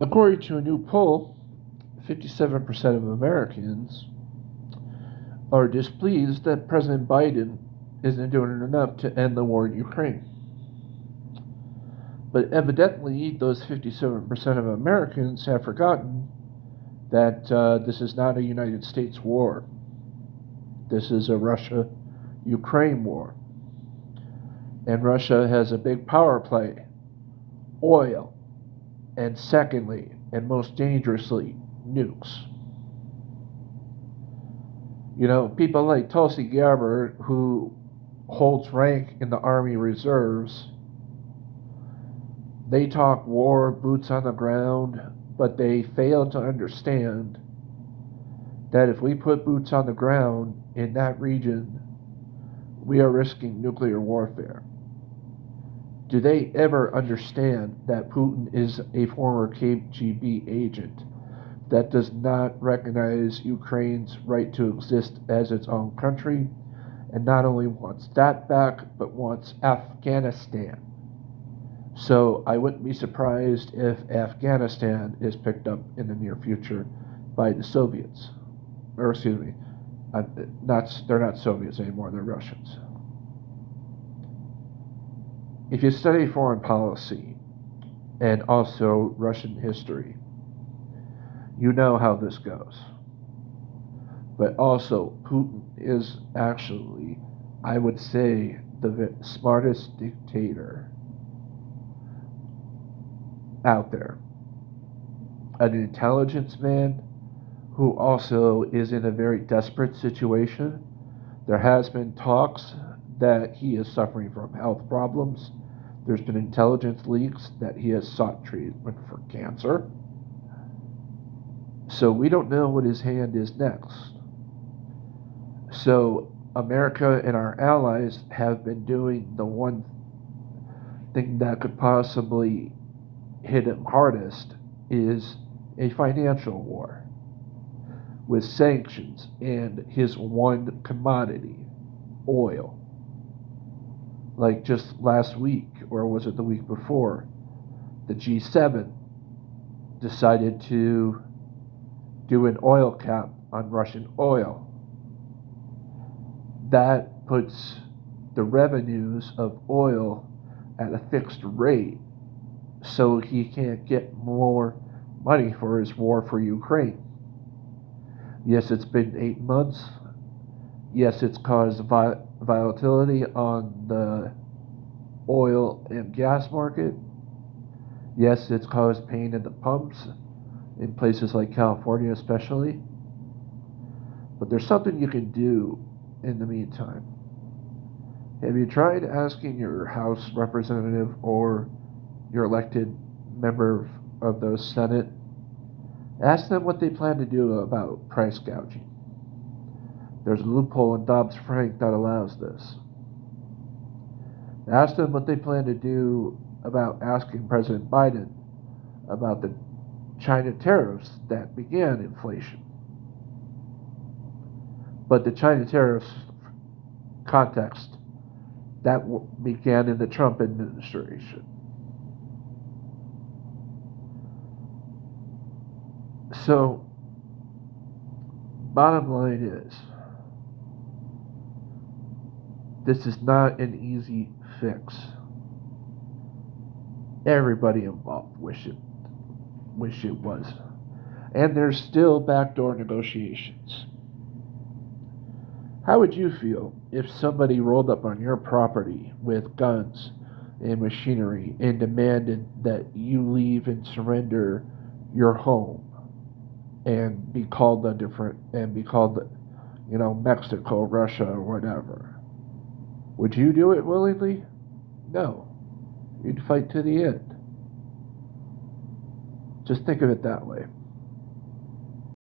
According to a new poll, 57% of Americans are displeased that President Biden isn't doing enough to end the war in Ukraine. But evidently, those 57% of Americans have forgotten that this is not a United States war. This is a Russia-Ukraine war. And Russia has a big power play, oil, and secondly, and most dangerously, nukes. You know, people like Tulsi Gabbard, who holds rank in the Army Reserves, they talk war, boots on the ground, but they fail to understand that if we put boots on the ground in that region, we are risking nuclear warfare. Do they ever understand that Putin is a former KGB agent that does not recognize Ukraine's right to exist as its own country, and not only wants that back, but wants Afghanistan? So I wouldn't be surprised if Afghanistan is picked up in the near future by the Soviets. Or excuse me, they're not Soviets anymore, they're Russians. If you study foreign policy and also Russian history, you know how this goes. But also, Putin is actually, I would say, the smartest dictator out there. An intelligence man who also is in a very desperate situation. There has been talks that he is suffering from health problems. There's been intelligence leaks that he has sought treatment for cancer. So we don't know what his hand is next. So America and our allies have been doing the one thing that could possibly hit him hardest is a financial war with sanctions and his one commodity, oil. Like just last week, or was it the week before, the G7 decided to do an oil cap on Russian oil. That puts the revenues of oil at a fixed rate so he can't get more money for his war for Ukraine. Yes, it's been 8 months. Yes, it's caused volatility on the oil and gas market. Yes, it's caused pain in the pumps in places like California especially. But there's something you can do in the meantime. Have you tried asking your House representative or your elected member of the Senate? Ask them what they plan to do about price gouging. There's a loophole in Dodd-Frank that allows this. Ask them what they plan to do about asking President Biden about the China tariffs that began inflation. But the China tariffs context that began in the Trump administration. So, bottom line is, this is not an easy fix. Everybody involved wish it was. And there's still backdoor negotiations. How would you feel if somebody rolled up on your property with guns and machinery and demanded that you leave and surrender your home and be called Mexico, Russia, or whatever? Would you do it willingly? No. You'd fight to the end. Just think of it that way.